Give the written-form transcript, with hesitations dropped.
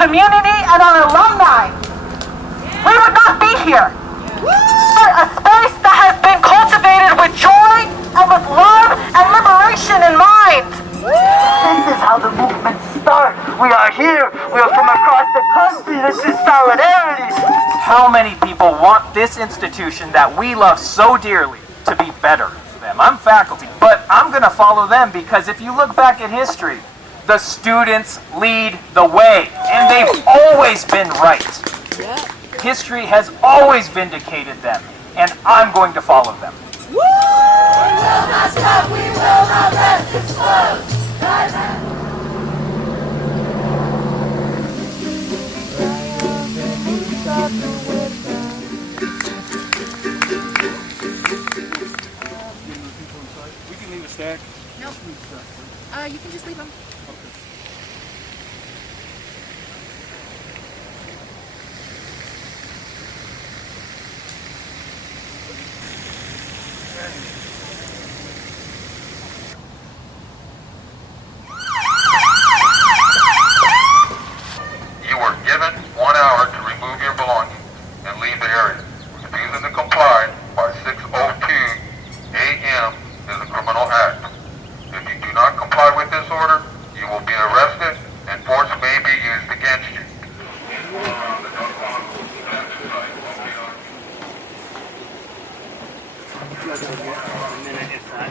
community and our alumni, we would not be here. A space that has been cultivated with joy and with love and liberation in mind. This is how the movement starts. We are here. We are from across the country. This is solidarity. How many people want this institution that we love so dearly to be better for them? I'm faculty, but I'm going to follow them because if you look back at history, the students lead the way, and they've always been right. History has always vindicated them, and I'm going to follow them. We will not stop, we will not rest, it's closed. We can leave a stack. Nope. You can just leave them. You were given 1 hour to remove your belongings and leave the area. Refusing to comply by 6:02 a.m. is a criminal act. If you do not comply with this order, you will be arrested and force may be used against you. A minute, if that.